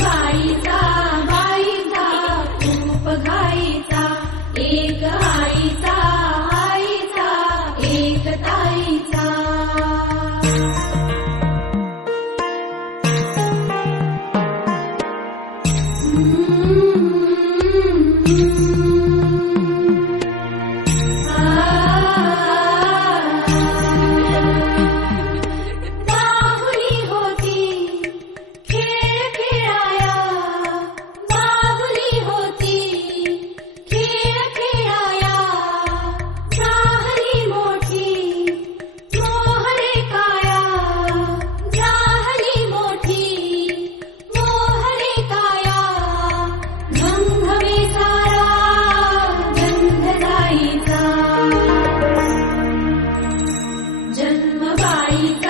घाईचा गाईचा खूप घाईचा एक आईचा आईचा एक ताईचा mm -hmm. Ay,